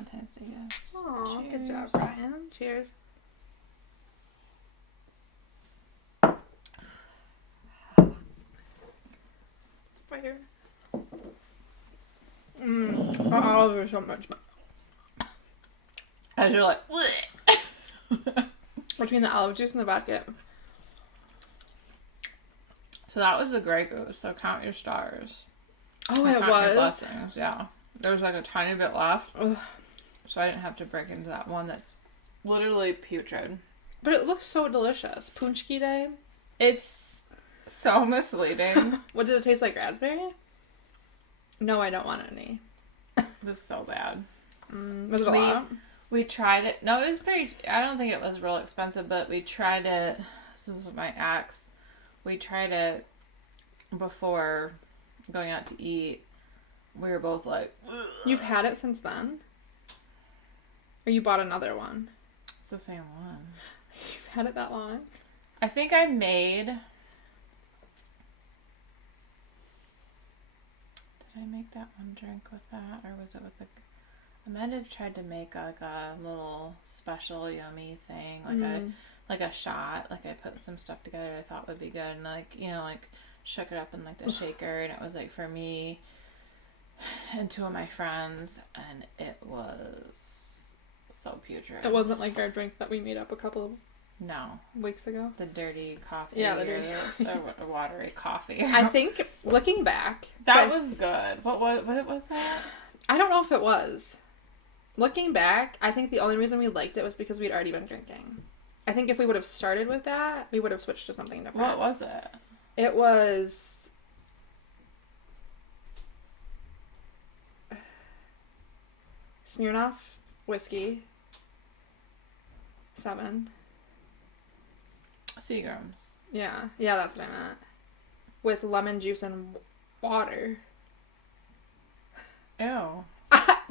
Valentine's Day gift. Aw, good job, Brian. Cheers. Fire. Olive are so much better. As you're like, Between the olive juice and the vodka. so that was a Grey Goose, so count your stars. Oh, Count it your was? blessings, yeah. There was like a tiny bit left, Ugh. so I didn't have to break into that one that's literally putrid. But it looks so delicious. Punchki Day. It's so misleading. What did it taste like? Raspberry? No, I don't want any. It was so bad. Was it a lot? We tried it. No, it was pretty... I don't think it was real expensive, but we tried it... This was with my ex. We tried it before going out to eat. We were both like... Ugh. You've had it since then? Or you bought another one? It's the same one. You've had it that long? I think I made... Did I make that one drink with that? Or was it with the... I might have tried to make like a little special yummy thing. Like a shot. Like I put some stuff together I thought would be good. And like, you know, like shook it up in like the shaker. And it was like for me and two of my friends. And it was so putrid. It wasn't like our drink that we made up a couple of No. weeks ago. The dirty coffee. Yeah, the dirty coffee. The watery coffee. I think, looking back... That was good. What was that? I don't know if it was. Looking back, I think the only reason we liked it was because we'd already been drinking. I think if we would have started with that, we would have switched to something different. What was it? It was... Smirnoff whiskey. 7. Seagrams. Yeah, that's what I meant. With lemon juice and water. Ew.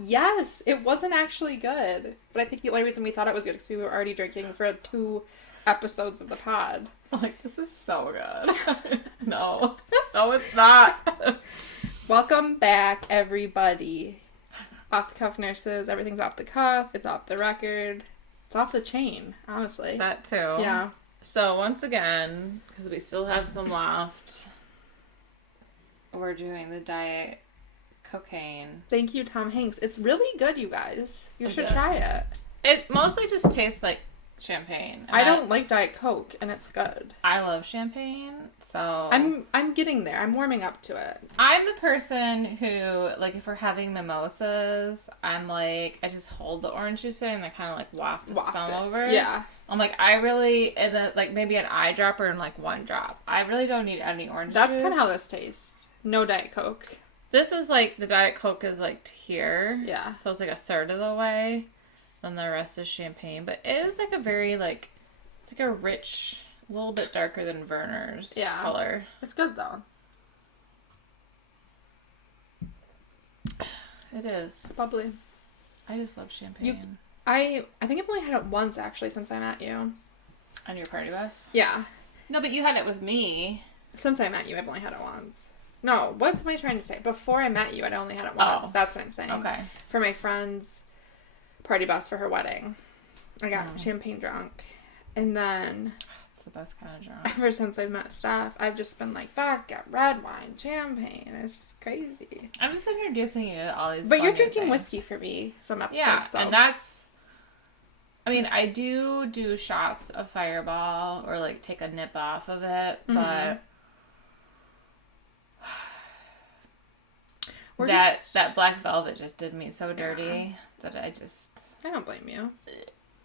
Yes, it wasn't actually good. But I think the only reason we thought it was good is because we were already drinking for 2 episodes of the pod. I'm like, this is so good. No, it's not. Welcome back, everybody. Off the Cuff Nurses. Everything's off the cuff. It's off the record. It's off the chain, honestly. That too. Yeah. So once again, because we still have some left, we're doing the diet cocaine. Thank you, Tom Hanks. It's really good, you guys. You should does. try it. It mostly just tastes like champagne. I don't like Diet Coke, and it's good. I love champagne, so... I'm getting there. I'm warming up to it. I'm the person who, like, if we're having mimosas, I'm like, I just hold the orange juice in and I kind of, like, waft the scum over. Yeah. I'm like, I really, and then, like, maybe an eyedropper and, like, 1 drop. I really don't need any orange juice. That's kind of how this tastes. No Diet Coke. This is, like, the Diet Coke is, like, here. Yeah. So it's, like, a third of the way. Then the rest is champagne. But it is, like, a very, like, it's, like, a rich, a little bit darker than Werner's color. It's good, though. It is. Bubbly. I just love champagne. I think I've only had it once, actually, since I met you. On your party bus? Yeah. No, but you had it with me. Since I met you, I've only had it once. No, what am I trying to say? Before I met you, I'd only had it once. Oh. That's what I'm saying. Okay. For my friend's party bus for her wedding. I got champagne drunk. And then... It's the best kind of drunk. Ever since I've met Steph, I've just been like, vodka, red wine, champagne. It's just crazy. I'm just introducing you to all these But you're fun drinking things. whiskey for me some episodes. Yeah, so. and that's... I mean, I do shots of Fireball or, like, take a nip off of it, but... That Black Velvet just did me so dirty that I don't blame you.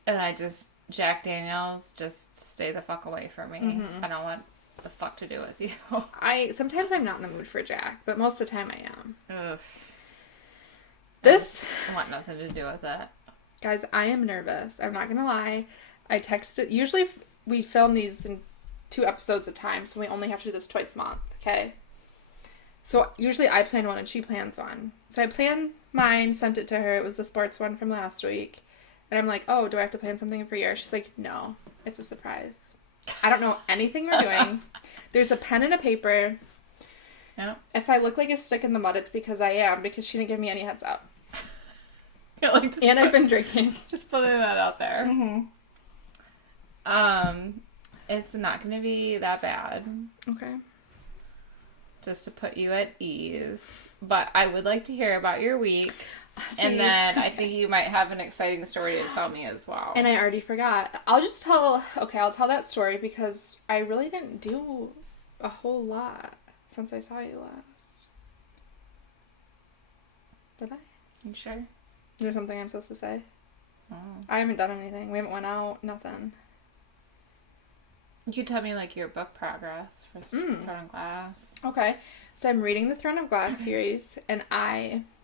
And Jack Daniels, just stay the fuck away from me. I don't want the fuck to do with you. Sometimes I'm not in the mood for Jack, but most of the time I am. Ugh. I want nothing to do with it. Guys, I am nervous. I'm not gonna lie. I texted... Usually we film these in 2 episodes at a time, so we only have to do this twice a month, okay? So usually I plan one and she plans one. So I planned mine, sent it to her. It was the sports one from last week. And I'm like, oh, do I have to plan something for yours? She's like, no, it's a surprise. I don't know anything we're doing. There's a pen and a paper. Yeah. If I look like a stick in the mud, it's because I am, because she didn't give me any heads up. And I've been drinking. Just putting that out there. Mm-hmm. It's not going to be that bad. Okay. Just to put you at ease. But I would like to hear about your week. And then I think you might have an exciting story to tell me as well. And I already forgot. I'll tell that story because I really didn't do a whole lot since I saw you last. Did I? You sure? Is there something I'm supposed to say? Oh. I haven't done anything. We haven't went out. Nothing. You could tell me, like, your book progress for Throne of Glass. Okay. So I'm reading the Throne of Glass series, and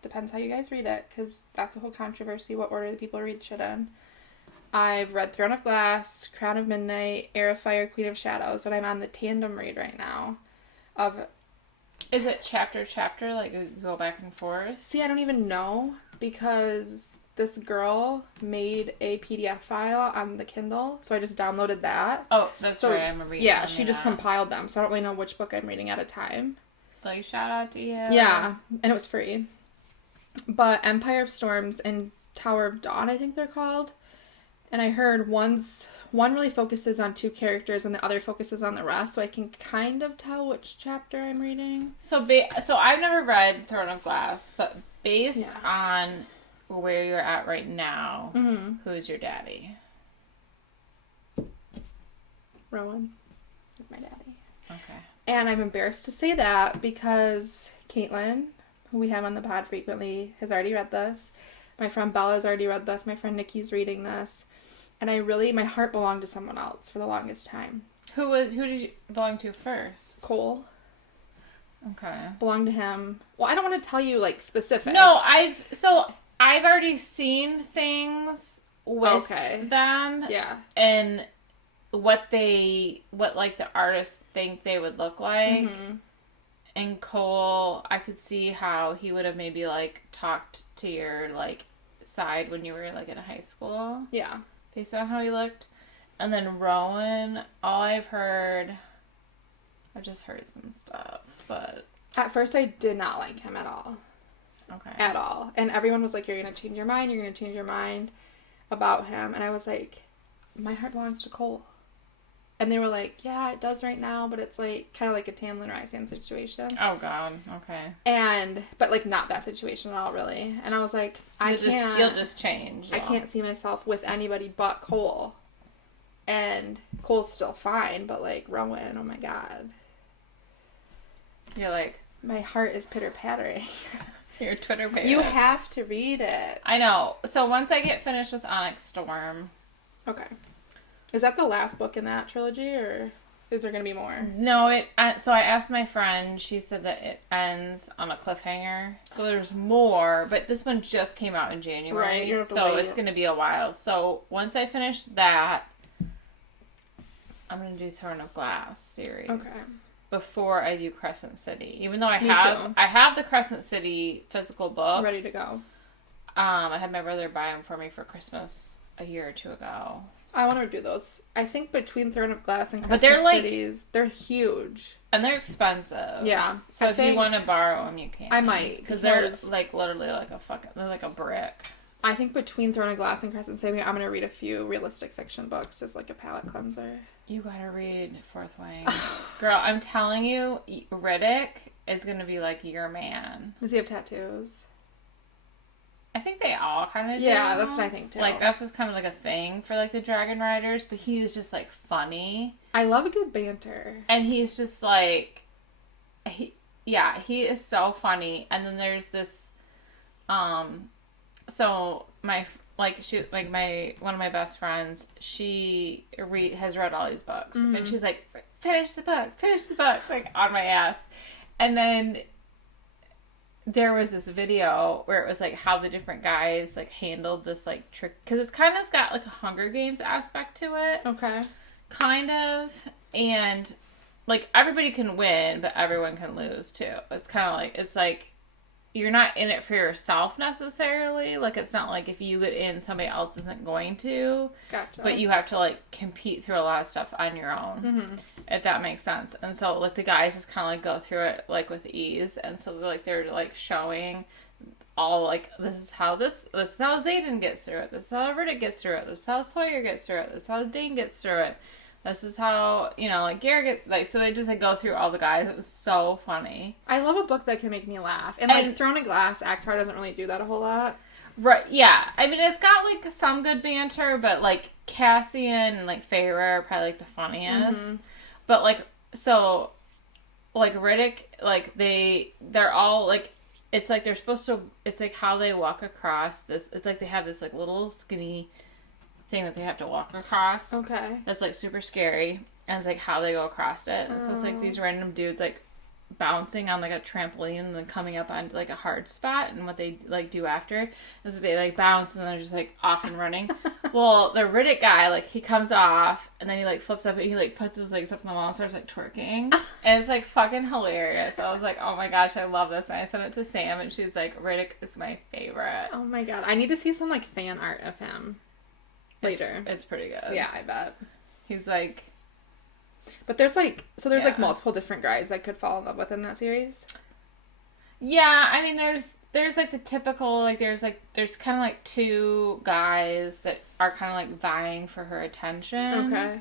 depends how you guys read it, because that's a whole controversy what order the people read shit in. I've read Throne of Glass, Crown of Midnight, Heir of Fire, Queen of Shadows, and I'm on the tandem read right now of... Is it chapter, like, you go back and forth? See, I don't even know, because this girl made a PDF file on the Kindle, so I just downloaded that. Oh, that's right, I remember you. Yeah, she just compiled them, so I don't really know which book I'm reading at a time. Like, shout out to you. Yeah, and it was free. But Empire of Storms and Tower of Dawn, I think they're called. And I heard one really focuses on two characters and the other focuses on the rest, so I can kind of tell which chapter I'm reading. So I've never read Throne of Glass, but based on where you're at right now, who's your daddy? Rowan is my daddy. Okay. And I'm embarrassed to say that because Caitlin, who we have on the pod frequently, has already read this. My friend Bella's already read this. My friend Nikki's reading this. And my heart belonged to someone else for the longest time. Who did you belong to first? Cole. Okay. Belonged to him. Well, I don't want to tell you, like, specifics. No, I've already seen things with them. Yeah. And what like the artists think they would look like. Mm-hmm. And Cole, I could see how he would have maybe, like, talked to your, like, side when you were, like, in high school. Yeah. Based on how he looked. And then Rowan, I've just heard some stuff, but... At first, I did not like him at all. Okay. At all. And everyone was like, you're going to change your mind about him. And I was like, my heart belongs to Cole. And they were like, yeah, it does right now, but it's like kind of like a Tamlin Rysand situation. Oh, God. Okay. But like not that situation at all, really. And I was like, you'll just change. I can't see myself with anybody but Cole. And Cole's still fine, but like Rowan, oh my God. You're like... My heart is pitter-pattering. Your Twitter page. You have to read it. I know. So once I get finished with Onyx Storm... Okay. Is that the last book in that trilogy, or is there going to be more? No, so I asked my friend, she said that it ends on a cliffhanger. So there's more, but this one just came out in January. Right, so it's going to be a while. So once I finish that, I'm going to do Throne of Glass series. Okay. Before I do Crescent City. Even though I have the Crescent City physical books. Ready to go. I had my brother buy them for me for Christmas a year or two ago. I want to do those. I think between Throne of Glass and Crescent Cities, they're huge. And they're expensive. Yeah. So if you want to borrow them, you can. I might. Because they're like literally like they're like a brick. I think between Throne of Glass and Crescent City, I'm going to read a few realistic fiction books as like a palate cleanser. You gotta read Fourth Wing. Girl, I'm telling you, Ridoc is going to be like your man. Does he have tattoos? I think they all kind of do. Yeah, that's what I think too. Like, that's just kind of like a thing for like the Dragon Riders, but he's just like funny. I love a good banter. And he's just like, he is so funny. And then there's this, so one of my best friends, she has read all these books, and she's like, finish the book, like on my ass. And then there was this video where it was like how the different guys like handled this like trick, because it's kind of got like a Hunger Games aspect to it. Okay. Kind of. And like everybody can win, but everyone can lose too. It's kind of like, it's like you're not in it for yourself necessarily. Like, it's not like if you get in, somebody else isn't going to. Gotcha. But you have to like compete through a lot of stuff on your own, if that makes sense. And so like the guys just kind of like go through it like with ease. And so they're like showing all like, this is how Xaden gets through it. This is how Ridoc gets through it. This is how Sawyer gets through it. This is how Dane gets through it. This is how, like, Garrett gets, like, so they just, like, go through all the guys. It was so funny. I love a book that can make me laugh. And like, Throne of Glass, Akhtar doesn't really do that a whole lot. Right, yeah. I mean, it's got, like, some good banter, but, like, Cassian and, like, Feyre are probably, like, the funniest. Mm-hmm. But, like, so, like, Ridoc, like, they're all, like, it's, like, they're supposed to, it's, like, how they walk across this, it's, like, they have this, like, little skinny thing that they have to walk across. Okay. That's, like, super scary. And it's, like, how they go across it. And so it's, like, these random dudes, like, bouncing on, like, a trampoline and then coming up onto, like, a hard spot, and what they, like, do after is they, like, bounce and they're just, like, off and running. Well, the Ridoc guy, like, he comes off and then he, like, flips up and he, like, puts his legs up on the wall and starts, like, twerking, and it's, like, fucking hilarious. I was like, oh my gosh, I love this. And I sent it to Sam and she's like, Ridoc is my favorite. Oh my god, I need to see some, like, fan art of him later. It's pretty good. Yeah, I bet. He's like, but there's like, like multiple different guys I could fall in love with in that series. Yeah, I mean, there's like the typical, like, there's kind of like two guys that are kind of like vying for her attention. Okay.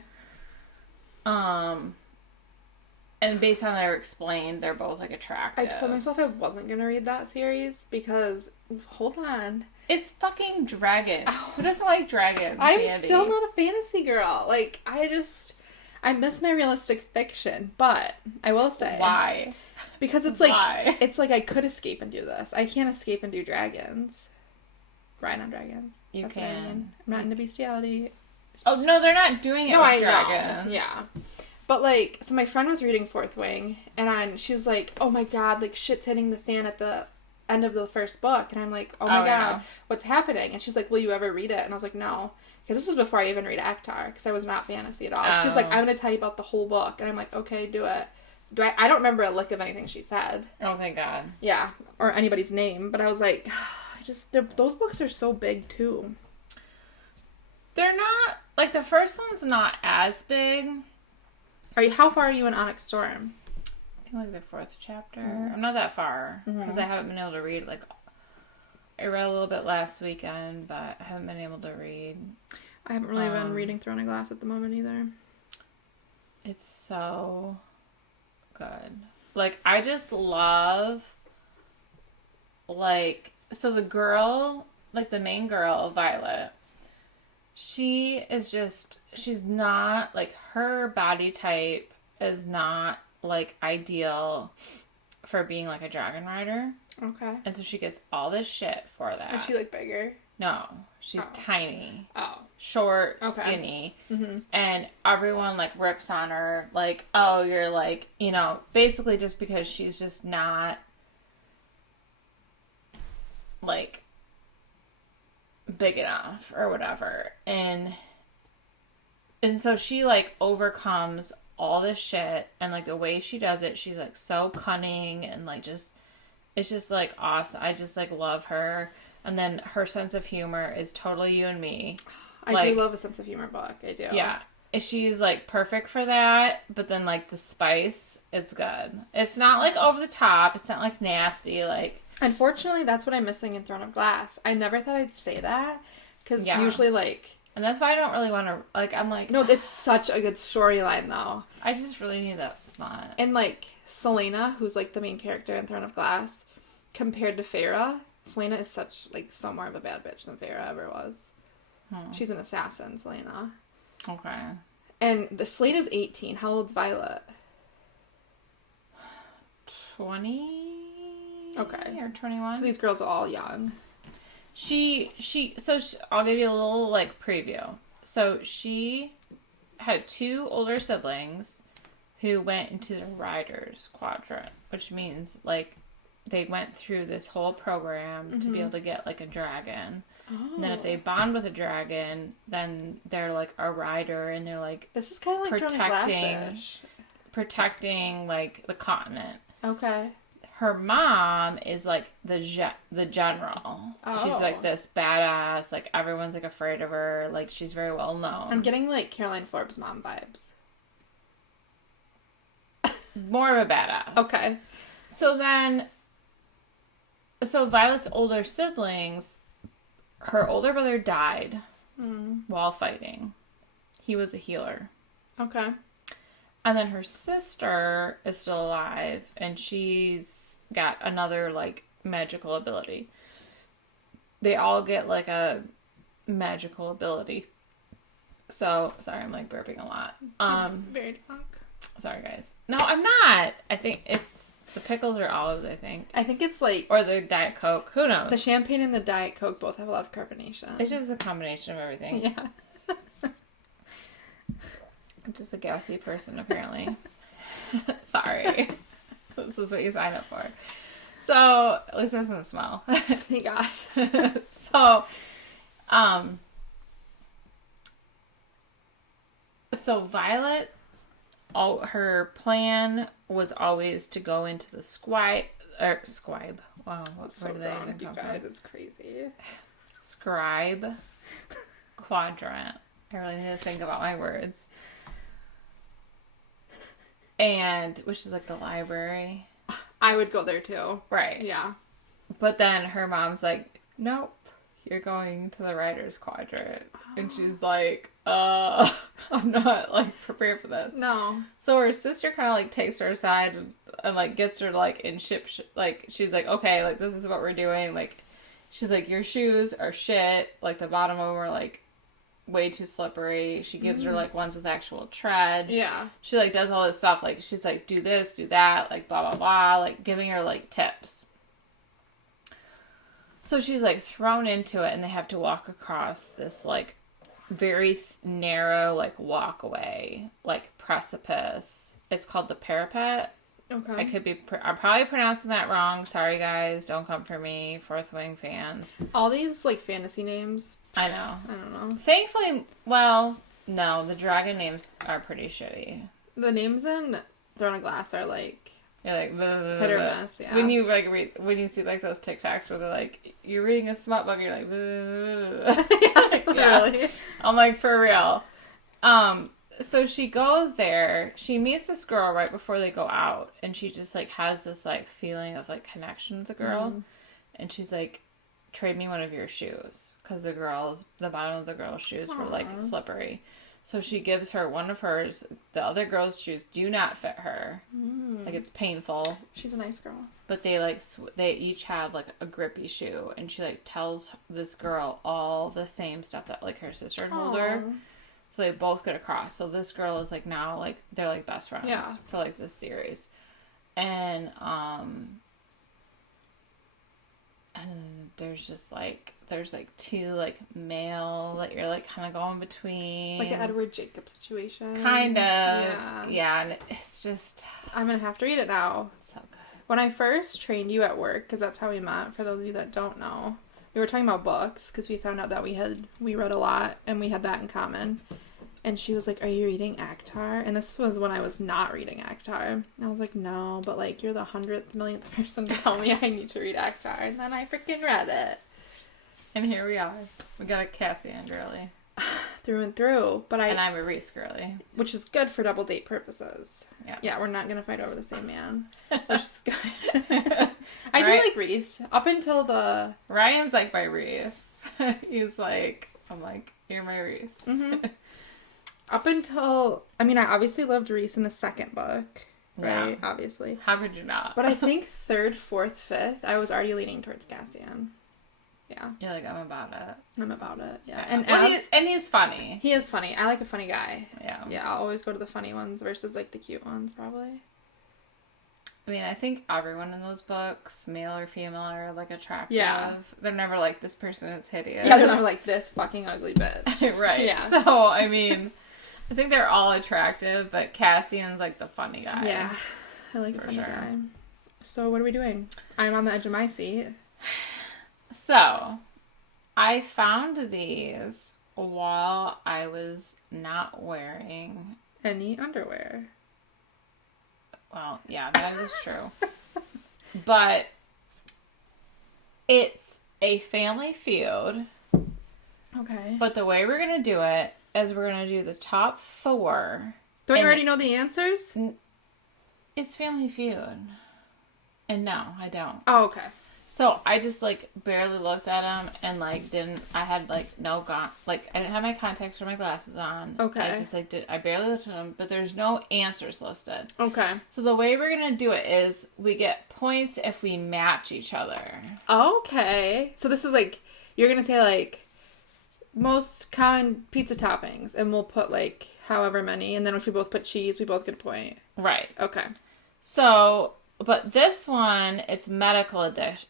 And based on their explained, they're both like attractive. I told myself I wasn't gonna read that series because, hold on, it's fucking dragons. Oh. Who doesn't like dragons? I'm Andy? Still not a fantasy girl. Like, I miss my realistic fiction, but I will say, why? Because it's like, it's like I could escape and do this. I can't escape and do dragons. Ride on dragons. That's can. What I mean. I'm not into bestiality. Oh no, they're not doing it with dragons. Know. Yeah. But, like, so my friend was reading Fourth Wing, and she was like, oh my god, like, shit's hitting the fan at the end of the first book. And I'm like, oh my god, what's happening? And she's like, will you ever read it? And I was like, no. Because this was before I even read Akhtar, because I was not fantasy at all. She was like, I'm going to tell you about the whole book. And I'm like, okay, do it. I don't remember a lick of anything she said. Oh, thank God. Yeah, or anybody's name. But I was like, those books are so big, too. They're not, like, the first one's not as big. How far are you in Onyx Storm? I think, like, the fourth chapter. Mm-hmm. I'm not that far, because I haven't been able to read, like, I read a little bit last weekend, but I haven't been able to read. I haven't really been reading Throne of Glass at the moment, either. It's so good. Like, I just love, like, so the girl, like, the main girl, Violet, she's not, like, her body type is not, like, ideal for being, like, a dragon rider. Okay. And so she gets all this shit for that. Is she, like, bigger? No. She's tiny. Oh. Short, skinny. Mm-hmm. And everyone, like, rips on her. Like, oh, you're, like, basically just because she's just not, like, big enough or whatever. And so she, like, overcomes all this shit, and, like, the way she does it, she's, like, so cunning, and, like, just, it's just, like, awesome. I just, like, love her. And then her sense of humor is totally you and me. I do love a sense of humor book. I do. Yeah. She's, like, perfect for that, but then, like, the spice, it's good. It's not, like, over the top. It's not, like, nasty, like... Unfortunately, that's what I'm missing in Throne of Glass. I never thought I'd say that, because usually, like... And that's why I don't really want to, like, I'm like... No, it's such a good storyline, though. I just really need that spot. And, like, Selena, who's, like, the main character in Throne of Glass, compared to Feyre, Selena is such, like, so more of a bad bitch than Feyre ever was. She's an assassin, Selena. Okay. And Selena's 18. How old's Violet? 20? Okay. Or 21. So these girls are all young. I'll give you a little, like, preview. So she had two older siblings who went into the Riders Quadrant, which means, like, they went through this whole program to be able to get, like, a dragon. Oh. And then if they bond with a dragon, then they're, like, a rider, and they're, like... This is kind of like protecting, like, the continent. Okay. Her mom is, like, the general. Oh. She's, like, this badass, like, everyone's, like, afraid of her. Like, she's very well known. I'm getting, like, Caroline Forbes' mom vibes. More of a badass. Okay. So then... So Violet's older siblings, her older brother died while fighting. He was a healer. Okay. And then her sister is still alive, and she's got another, like, magical ability. They all get, like, a magical ability. So, sorry, I'm, like, burping a lot. She's very drunk. Sorry, guys. No, I'm not. I think it's the pickles or olives, I think. I think it's, like... Or the Diet Coke. Who knows? The champagne and the Diet Coke both have a lot of carbonation. It's just a combination of everything. Yeah. I'm just a gassy person, apparently. Sorry. This is what you sign up for. So, at least it doesn't smell. Thank gosh. So Violet, her plan was always to go into the scribe. Wow, where do they even come from? Guys, it's crazy. Scribe quadrant. I really need to think about my words. And, which is like the library. I would go there too. Right. Yeah. But then her mom's like, nope, you're going to the writer's quadrant. And she's like, I'm not, like, prepared for this. No. So her sister kind of, like, takes her aside and like, gets her, like, in like, she's like, okay, like, this is what we're doing. Like, she's like, your shoes are shit. Like, the bottom of them are, like, way too slippery. She gives her, like, ones with actual tread. Yeah. She, like, does all this stuff. Like, she's like, do this, do that, like, blah, blah, blah. Like, giving her, like, tips. So she's, like, thrown into it, and they have to walk across this, like, very narrow, like, walkway, like, precipice. It's called the parapet. Okay. I'm probably pronouncing that wrong. Sorry, guys. Don't come for me, Fourth Wing fans. All these, like, fantasy names. I know. I don't know. Thankfully, well, no, the dragon names are pretty shitty. The names in Throne of Glass are, like... You're like, blah, blah, hit or blah. miss, yeah. When you, like, when you see, like, those TikToks where they're like, you're reading a smut book, you're like, blah, blah, blah. Yeah. Really? I'm like, for real. So she goes there, she meets this girl right before they go out, and she just, like, has this, like, feeling of, like, connection with the girl, and she's like, trade me one of your shoes, because the bottom of the girl's shoes were, like, slippery. So she gives her one of hers. The other girl's shoes do not fit her. Like, it's painful. She's a nice girl. But they, like, they each have, like, a grippy shoe, and she, like, tells this girl all the same stuff that, like, her sister told her. So they both get across. So this girl is, like, now, like, they're, like, best friends for, like, this series. And there's just, like, two, like, male that you're, like, kind of going between. Like an Edward Jacob situation. Kind of. Yeah. Yeah, and it's just... I'm going to have to read it now. It's so good. When I first trained you at work, because that's how we met, for those of you that don't know, we were talking about books, because we found out that we read a lot, and we had that in common. And she was like, are you reading Akhtar? And this was when I was not reading Akhtar. And I was like, no, but, like, you're the 100th millionth person to tell me I need to read Akhtar. And then I freaking read it. And here we are. We got a Cassian girly. Through and through. And I'm a Reese girly. Which is good for double date purposes. Yes. Yeah, we're not going to fight over the same man. Which is good. I do like Reese. Up until the... Ryan's like my Reese. He's like, I'm like, you're my Reese. Mm-hmm. Up until... I mean, I obviously loved Reese in the second book. Right? Yeah. Obviously. How could you not? But I think third, fourth, fifth, I was already leaning towards Cassian. Yeah. You're like, I'm about it. I'm about it, yeah. And he's funny. He is funny. I like a funny guy. Yeah. Yeah, I'll always go to the funny ones versus, like, the cute ones, probably. I mean, I think everyone in those books, male or female, are, like, attractive. Yeah. They're never like, this person is hideous. Yeah, they're never like, this fucking ugly bitch. Right. Yeah. So, I mean, I think they're all attractive, but Cassian's, like, the funny guy. Yeah. I like a funny guy. So, what are we doing? I'm on the edge of my seat. So, I found these while I was not wearing any underwear. Well, yeah, that is true. But it's a Family Feud. Okay. But the way we're going to do it is we're going to do the top 4. Don't you already know the answers? It's Family Feud. And no, I don't. Oh, okay. So I just, like, barely looked at them and, like, I had, like, I didn't have my contacts or my glasses on. Okay. I just, like, I barely looked at them, but there's no answers listed. Okay. So the way we're going to do it is we get points if we match each other. Okay. So this is, like, you're going to say, like, most common pizza toppings, and we'll put, like, however many, and then if we both put cheese, we both get a point. Right. Okay. So, but this one, it's medical edition.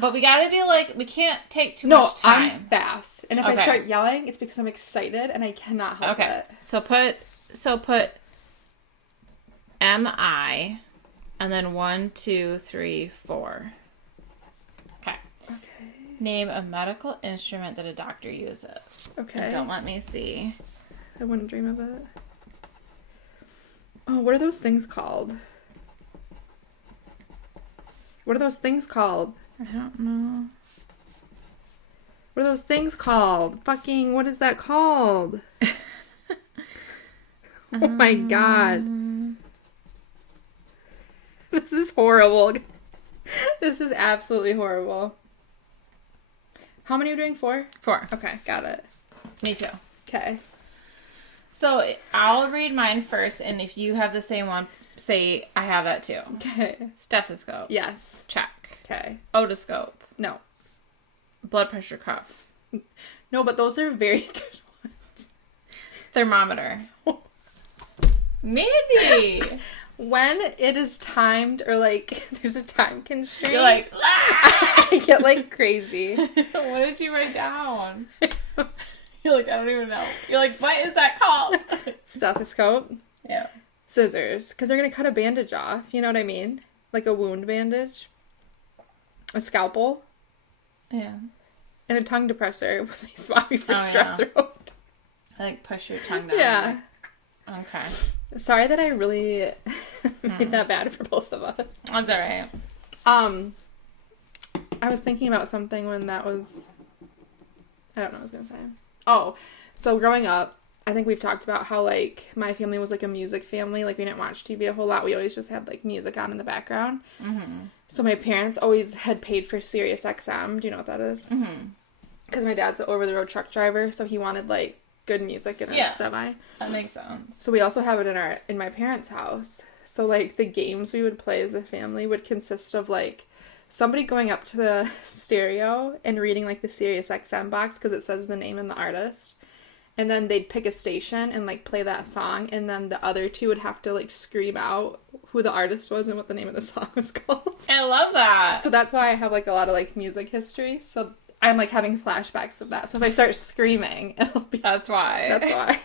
But we gotta be like, we can't take too much time. No, I'm fast. And if I start yelling, it's because I'm excited and I cannot help it. So put M-I, and then 1, 2, 3, 4. Okay. Name a medical instrument that a doctor uses. Okay. And don't let me see. I wouldn't dream of it. Oh, what are those things called? What are those things called? I don't know. What are those things called? Fucking, what is that called? Oh my god. This is horrible. This is absolutely horrible. How many are you doing? 4? 4. Okay, got it. Me too. Okay. So I'll read mine first, and if you have the same one, say I have that too. Okay. Stethoscope. Yes. Check. Okay. Otoscope. No. Blood pressure cuff. No, but those are very good ones. Thermometer. Mandy! When it is timed, or like there's a time constraint, You're like, I get like crazy. What did you write down? You're like, I don't even know. You're like, what is that called? Stethoscope. Yeah. Scissors, because they're going to cut a bandage off. You know what I mean? Like a wound bandage. A scalpel. Yeah. And a tongue depressor when they swab you for strep throat. I like push your tongue down. Yeah. Okay. Sorry that I really made that bad for both of us. That's alright. I was thinking about something when that was... I don't know what I was going to say. Oh, so growing up, I think we've talked about how, like, my family was, like, a music family. Like, we didn't watch TV a whole lot. We always just had, like, music on in the background. Mm-hmm. So my parents always had paid for Sirius XM. Do you know what that is? Mm-hmm. Because my dad's an over-the-road truck driver, so he wanted, like, good music in our semi. That makes sense. So we also have it in my parents' house. So, like, the games we would play as a family would consist of, like, somebody going up to the stereo and reading, like, the Sirius XM box because it says the name and the artist. And then they'd pick a station and, like, play that song. And then the other two would have to, like, scream out who the artist was and what the name of the song was called. I love that. So that's why I have, like, a lot of, like, music history. So I'm, like, having flashbacks of that. So if I start screaming, it'll be... That's why. That's why.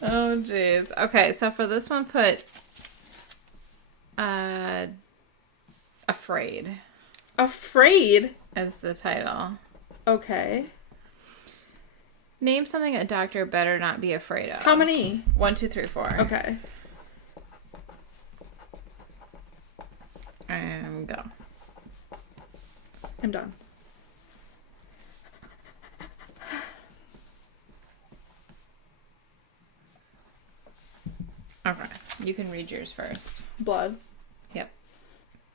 Oh, jeez. Okay, so for this one, put... Afraid. Afraid? Is the title. Okay. Name something a doctor better not be afraid of. How many? 1, 2, 3, 4. Okay. And go. I'm done. Okay. You can read yours first. Blood. Yep.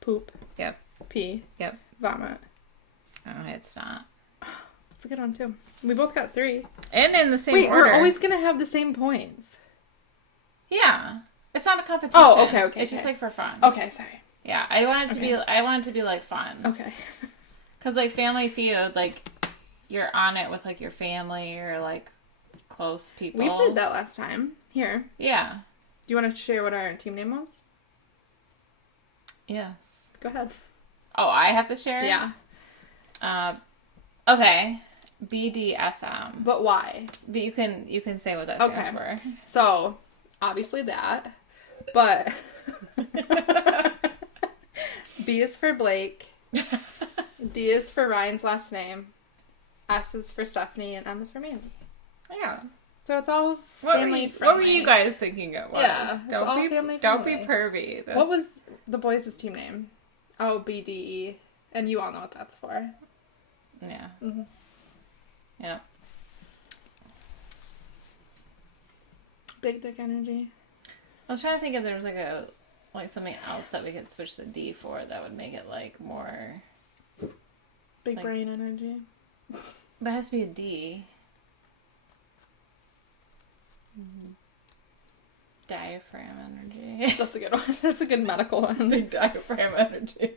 Poop. Yep. Pee. Yep. Vomit. Oh, it's not. That's a good one, too. We both got 3. And in the same order. Wait, we're always going to have the same points. Yeah. It's not a competition. Oh, okay. It's just, like, for fun. Okay, sorry. Yeah, I want it to be, like, fun. Okay. Because, like, Family Feud, like, you're on it with, like, your family or, like, close people. We played that last time. Here. Yeah. Do you want to share what our team name was? Yes. Go ahead. Oh, I have to share? Yeah. Okay. BDSM. But why? But you can say what that stands for. So, obviously that. But B is for Blake. D is for Ryan's last name. S is for Stephanie, and M is for Mandy. Yeah. So it's all what family friendly. What were you guys thinking it was? Yeah, Don't be pervy. What was the boys' team name? Oh, BDE. And you all know what that's for. Yeah. Mm-hmm. Yeah. Big dick energy. I was trying to think if there was like like something else that we could switch the D for that would make it like more Big like, brain energy. But it has to be a D. Diaphragm energy. That's a good one. That's a good medical one. Big diaphragm energy.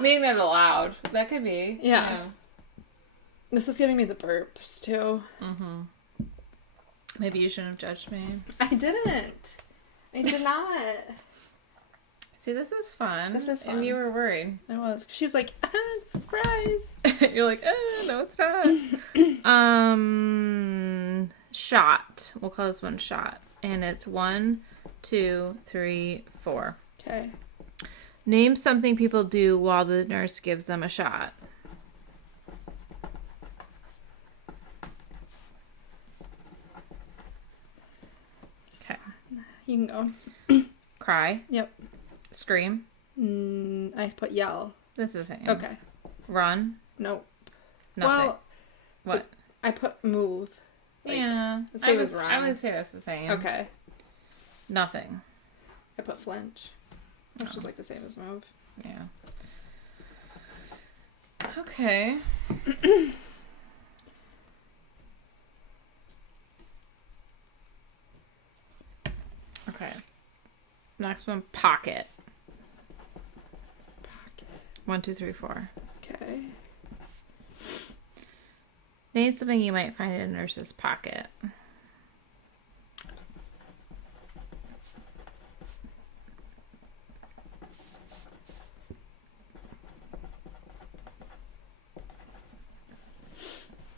Meaning that loud. That could be. Yeah. This is giving me the burps too. Mm-hmm. Maybe you shouldn't have judged me. I didn't. I did not. See, this is fun. This is fun. And you were worried. I was. She was like, it's a surprise. You're like, no, it's not. Shot. We'll call this one shot. And it's 1, 2, 3, 4. Okay. Name something people do while the nurse gives them a shot. Okay. You can go. Cry. Yep. Scream. I put yell. This is the same. Okay. Run. Nope. Nothing. Well, what? I put move. Like, yeah. the same as I run. would say that's the same. Okay. Nothing. I put flinch. Which is like the same as move. Yeah. Okay. Okay. Next one, pocket. Pocket. 1, 2, 3, 4. Okay. Name something you might find in a nurse's pocket.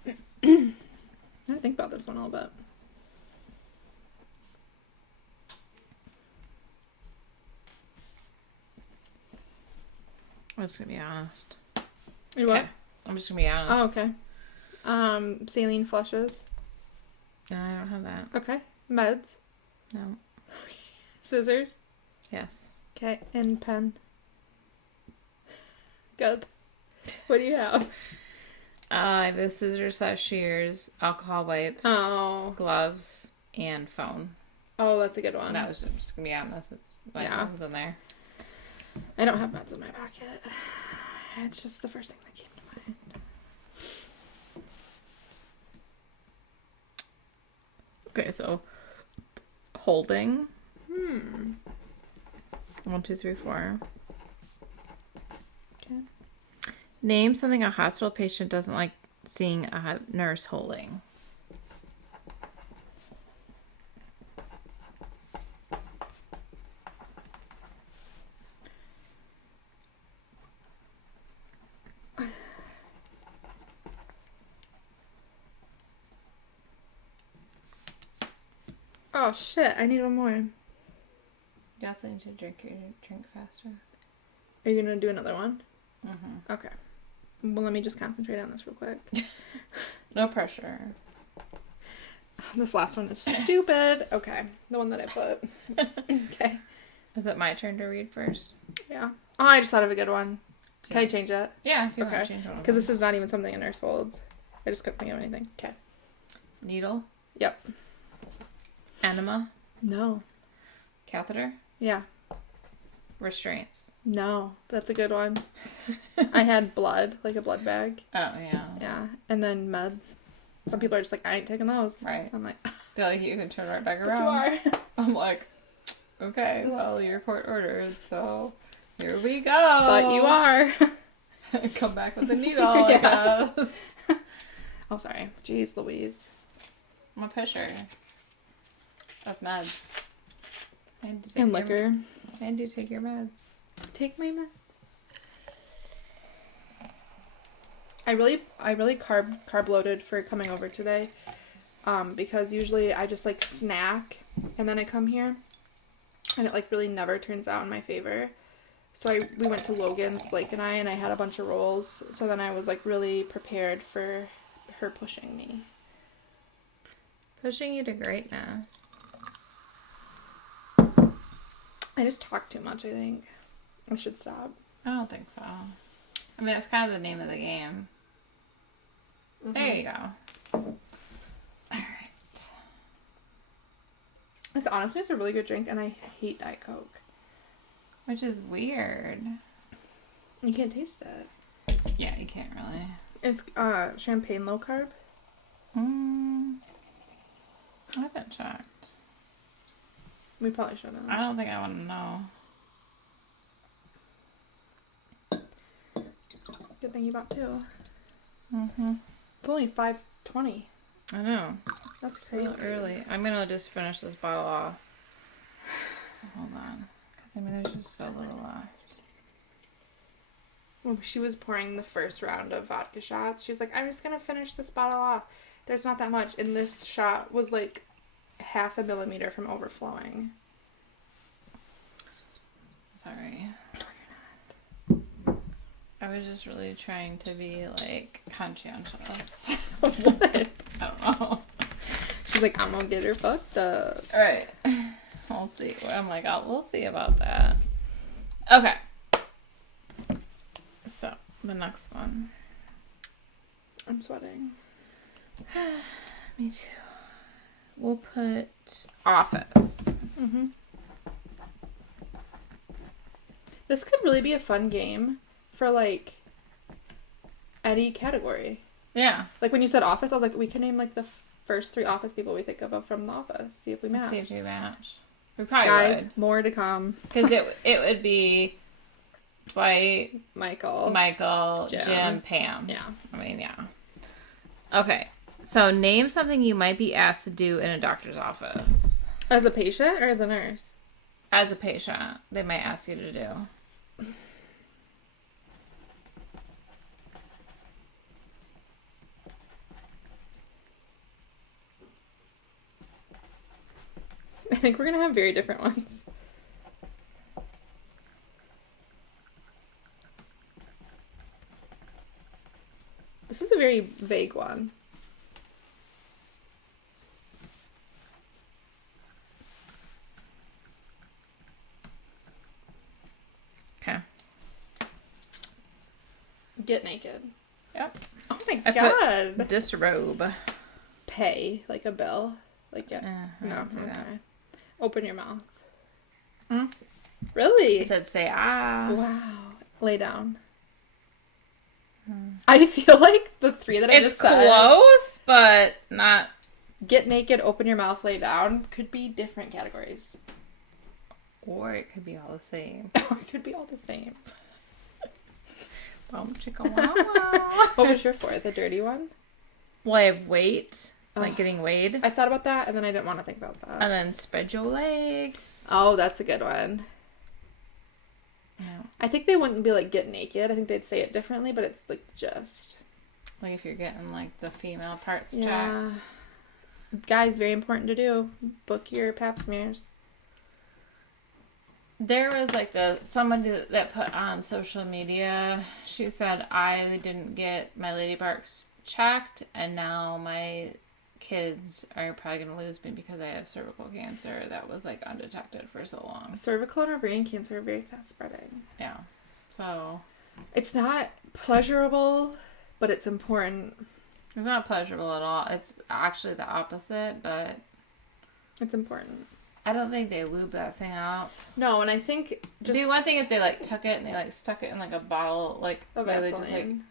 I gotta think about this one a little bit. I'm just gonna be honest. You what? Okay. I'm just gonna be honest. Oh, okay. Saline flushes. No, I don't have that. Okay. Meds. No. Scissors. Yes. Okay. And pen. Good. What do you have? I have the scissors / shears, alcohol wipes, gloves, and phone. Oh, that's a good one. That was just gonna be honest. It's my phone's in there. I don't have meds in my pocket. It's just the first thing that came to mind. Okay, so holding. 1, 2, 3, 4. Okay. Name something a hospital patient doesn't like seeing a nurse holding. Oh shit! I need one more. You also need to drink faster. Are you gonna do another one? Mm-hmm. Okay. Well, let me just concentrate on this real quick. No pressure. This last one is stupid. Okay, the one that I put. Okay. Is it my turn to read first? Yeah. Oh, I just thought of a good one. Can I Yeah. change it? Yeah. If you Okay. want to change one. Because this is not even something a nurse holds. I just couldn't think of anything. Okay. Needle. Yep. Enema. No. Catheter. Yeah. Restraints. No. That's a good one. I had blood, like a blood bag. Oh, yeah. Yeah. And then meds. Some people are just like, I ain't taking those. Right. I'm like, Feel like you can turn right back but around. you are. I'm like, okay, well, your court ordered, so here we go. But you are. Come back with a needle, I guess. Oh, sorry. Jeez Louise. I'm a pusher of meds. And liquor. And do take your meds. Take my meds. I really carb loaded for coming over today. Because usually I just like snack and then I come here and it like really never turns out in my favor. So we went to Logan's, Blake and I had a bunch of rolls. So then I was like really prepared for her pushing me. Pushing you to greatness. I just talk too much, I think. I should stop. I don't think so. I mean, it's kind of the name of the game. Mm-hmm. There you go. Alright. This honestly is a really good drink and I hate Diet Coke. Which is weird. You can't taste it. Yeah, you can't really. Is champagne low carb? I haven't checked. We probably shouldn't. I don't think I want to know. Good thing you bought two. Mm-hmm. It's only $5.20. I know. That's It's crazy. a little early. I'm going to just finish this bottle off. So hold on. Because, I mean, there's just so little left. When she was pouring the first round of vodka shots, she was like, I'm just going to finish this bottle off. There's not that much. And this shot was like 0.5 millimeter from overflowing. Sorry. I was just really trying to be, like, conscientious. What? I don't know. She's like, I'm gonna get her fucked up. Alright. We'll see. I'm like, we'll see about that. Okay. So, the next one. I'm sweating. Me too. We'll put Office. Mm-hmm. This could really be a fun game for, like, any category. Yeah. Like, when you said Office, I was like, we can name, like, the first 3 Office people we think of from The Office. See if we match. See if you match. We probably Guys, would. more to come. Because it would be Dwight, Michael, Jim, Pam. Yeah. I mean, yeah. Okay. So, name something you might be asked to do in a doctor's office. As a patient or as a nurse? As a patient, they might ask you to do. I think we're going to have very different ones. This is a very vague one. Okay. Get naked. Yep. Oh my I god. put disrobe. Pay, like a bill. Like, yeah. I No, didn't see okay. that. Open your mouth. Hmm? Really? It said say ah. Wow. Lay down. I feel like the 3 that I It's just said, close, but not. get naked, open your mouth, lay down, could be different categories. Or it could be all the same. Or it could be all the same. Bum chicka wow wow. What was your 4th? The dirty one? Well, I have weight, like Ugh. getting weighed. I thought about that, and then I didn't want to think about that. And then spread your legs. Oh, that's a good one. No. I think they wouldn't be like, get naked. I think they'd say it differently, but it's like just. Like if you're getting like the female parts Yeah. checked. Guys, very important to do. Book your pap smears. There was like somebody that put on social media, she said, I didn't get my lady parts checked, and now my kids are probably going to lose me because I have cervical cancer that was like undetected for so long. Cervical and ovarian cancer are very fast spreading. Yeah. So. It's not pleasurable, but it's important. It's not pleasurable at all. It's actually the opposite, but It's important. I don't think they lube that thing out. No, and I think It'd be one thing if they like took it and they like stuck it in like a bottle, like Of they just like Vaseline.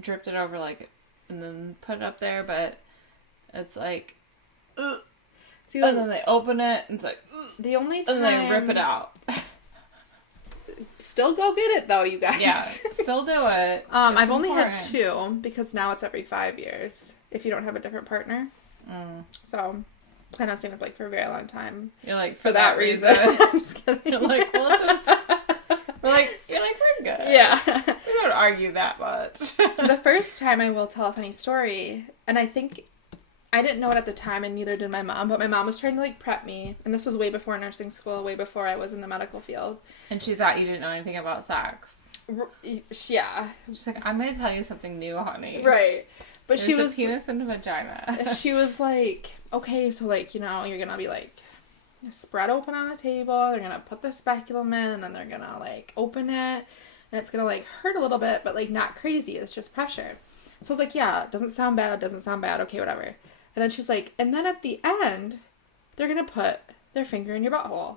dripped it over like and then put it up there, but it's like See, and then they open it and it's like the only time and then they rip it out. Still go get it though, you guys. Yeah, still do it. I've It's only had important. 2 because now it's every 5 years if you don't have a different partner. So plan on staying with Blake for a very long time. You're like For that reason. I'm just kidding. You're like, well, this is. We're good. Yeah. We don't argue that much. The first time I will tell a funny story, and I think I didn't know it at the time, and neither did my mom, but my mom was trying to like prep me, and this was way before nursing school, way before I was in the medical field. And she thought you didn't know anything about sex. Yeah. She's like, I'm going to tell you something new, honey. Right. But There's she was a penis and a vagina. she was like, okay, so like, you know, you're gonna be like spread open on the table, they're gonna put the speculum in, and then they're gonna like open it, and it's gonna like hurt a little bit, but like not crazy, it's just pressure. So I was like, yeah, doesn't sound bad, okay, whatever. And then she's like, and then at the end, they're gonna put their finger in your butthole.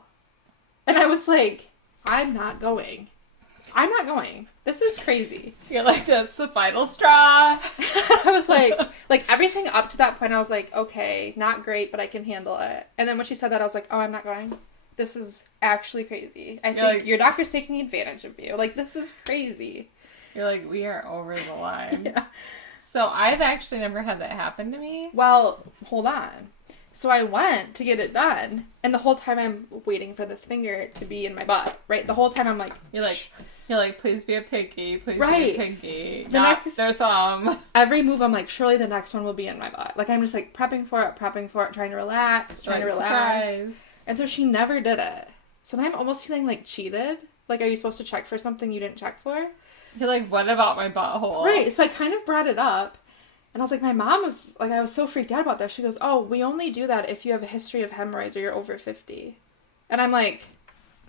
And I was like, I'm not going. I'm not going. This is crazy. You're like, that's the final straw. I was like everything up to that point, I was like, okay, not great, but I can handle it. And then when she said that, I was like, oh, I'm not going. This is actually crazy. I think like, your doctor's taking advantage of you. Like, this is crazy. You're like, we are over the line. Yeah. So I've actually never had that happen to me. Well, hold on. So I went to get it done, and the whole time I'm waiting for this finger to be in my butt, right? The whole time I'm like... You're like, please be a pinky, please be right. a pinky, the not next, their thumb. Every move, I'm like, surely the next one will be in my butt. Like, I'm just, like, prepping for it, trying to relax, Surprise. And so she never did it. So then I'm almost feeling, like, cheated. Like, are you supposed to check for something you didn't check for? You're like, what about my butthole? Right, so I kind of brought it up. And I was like, my mom was, like, I was so freaked out about that. She goes, oh, we only do that if you have a history of hemorrhoids or you're over 50. And I'm like...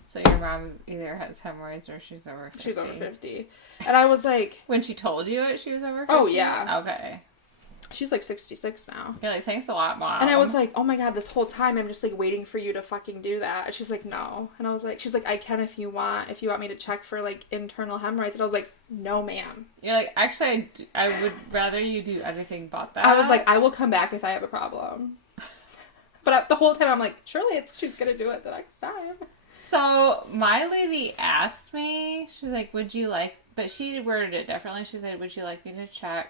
So your mom either has hemorrhoids or she's over 50. She's over 50. And I was like... When she told you it, she was over 50? Oh, yeah. Okay. She's like 66 now. You're like, thanks a lot, Mom. And I was like, oh my god, this whole time I'm just like waiting for you to fucking do that. And she's like, no. And I was like, she's like, I can if you want me to check for like internal hemorrhoids. And I was like, no, ma'am. You're like, actually, I would rather you do anything but that. I was like, I will come back if I have a problem. But the whole time I'm like, surely she's gonna do it the next time. So, my lady asked me, she's like, would you like, but she worded it differently. She said, would you like me to check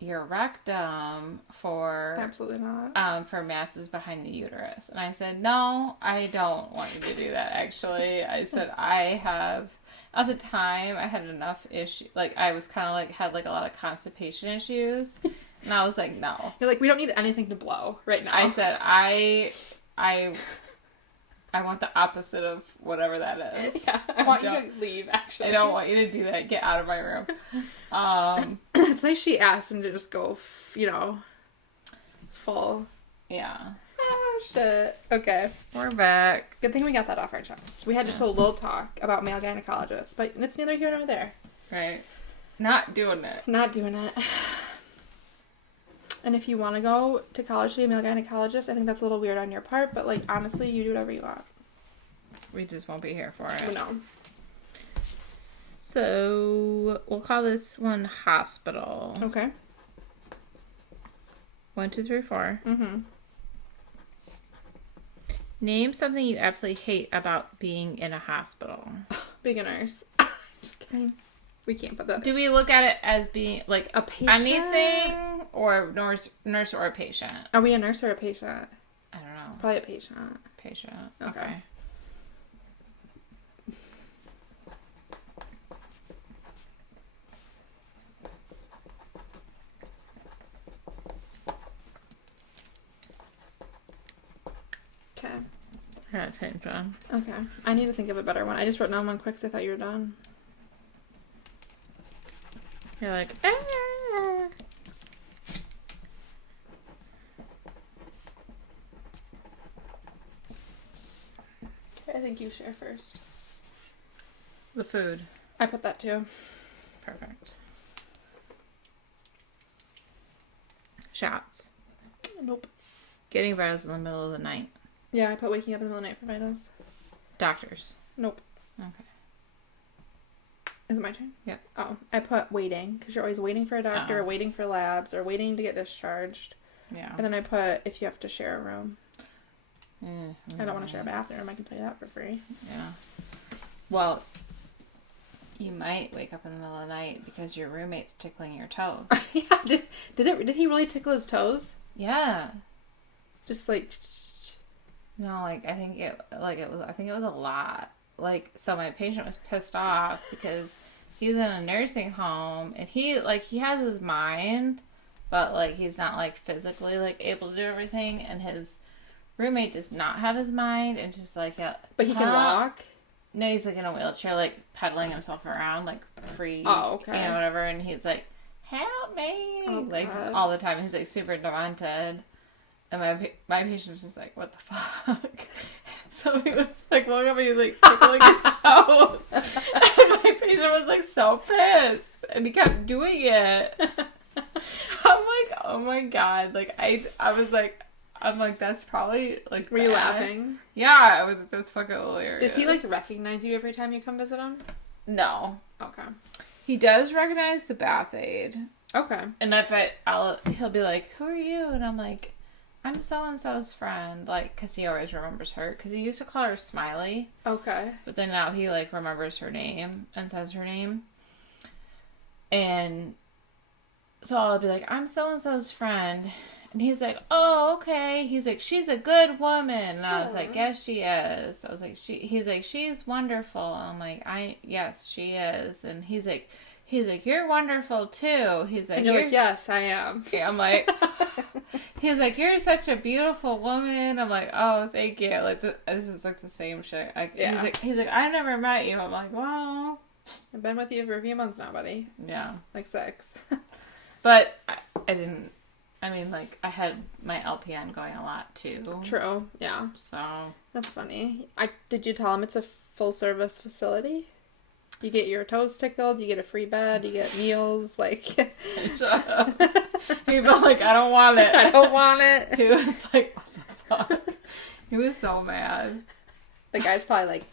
your rectum for... Absolutely not. For masses behind the uterus? And I said, no, I don't want you to do that, actually. I said, at the time, I had enough issue, like, I was kind of like, had like a lot of constipation issues. And I was like, no. You're like, we don't need anything to blow right now. I said, I want the opposite of whatever that is. Yeah, I want you to leave, actually. I don't want you to do that. Get out of my room. It's nice she asked and to just go, full. Yeah. Oh, shit. Okay. We're back. Good thing we got that off our chest. We had just a little talk about male gynecologists, but it's neither here nor there. Right. Not doing it. Not doing it. And if you want to go to college to be a male gynecologist, I think that's a little weird on your part, but, like, honestly, you do whatever you want. We just won't be here for it. No. So, we'll call this one hospital. Okay. 1, 2, 3, 4. Mm-hmm. Name something you absolutely hate about being in a hospital. Being a nurse. Just kidding. We can't put that. Do we look at it as being, like, a patient? Anything? Or nurse or a patient? Are we a nurse or a patient? I don't know. Probably a patient. Patient. Okay. Okay. I gotta change one. Okay. I need to think of a better one. I just wrote down one quick because I thought you were done. You're like, ah. Okay, I think you share first. The food. I put that too. Perfect. Shots. Nope. Getting vitals in the middle of the night. Yeah, I put waking up in the middle of the night for vitals. Doctors. Nope. Okay. Is it my turn? Yeah. Oh, I put waiting, because you're always waiting for a doctor, or waiting for labs, or waiting to get discharged. Yeah. And then I put if you have to share a room. Mm-hmm. I don't want to share a bathroom. I can tell you that for free. Yeah. Well, you might wake up in the middle of the night because your roommate's tickling your toes. Yeah. Did he really tickle his toes? Yeah. Just like. No, like I think it was a lot. Like, so my patient was pissed off because he's in a nursing home and he has his mind, but like he's not like physically like able to do everything, and his roommate does not have his mind and just like, yeah. But he can walk? No, he's like in a wheelchair, like pedaling himself around, like free. Oh, okay. You know, whatever, and he's like, help me! Oh, like God. all the time. He's like super demented. And my patient's just like, what the fuck? So he was like, woke up and he was like tickling his toes. And my patient was like so pissed. And he kept doing it. I'm like, oh my God. Like, I was like, I'm like, that's probably, like, Were you bad. laughing? Yeah, I was like, that's fucking hilarious. Does he, like, recognize you every time you come visit him? No. Okay. He does recognize the bath aide. Okay. And if he'll be like, who are you? And I'm like, I'm so-and-so's friend. Like, because he always remembers her. Because he used to call her Smiley. Okay. But then now he, like, remembers her name and says her name. And so I'll be like, I'm so-and-so's friend. And he's like, oh, okay. He's like, she's a good woman. And I was like, yes, she is. I was like, he's like, she's wonderful. I'm like, yes, she is. And he's like, you're wonderful too. He's like, and you're like, yes, I am. Yeah, I'm like, he's like, you're such a beautiful woman. I'm like, oh, thank you. Like, this is like the same shit. Yeah. He's like, I never met you. I'm like, well, I've been with you for a few months now, buddy. Yeah. Like 6. But I didn't. I mean, like, I had my LPN going a lot, too. True, yeah. So. That's funny. Did you tell him it's a full-service facility? You get your toes tickled, you get a free bed, you get meals, like... Shut up. He felt like, I don't want it. I don't want it. He was like, what the fuck? He was so mad. The guy's probably like...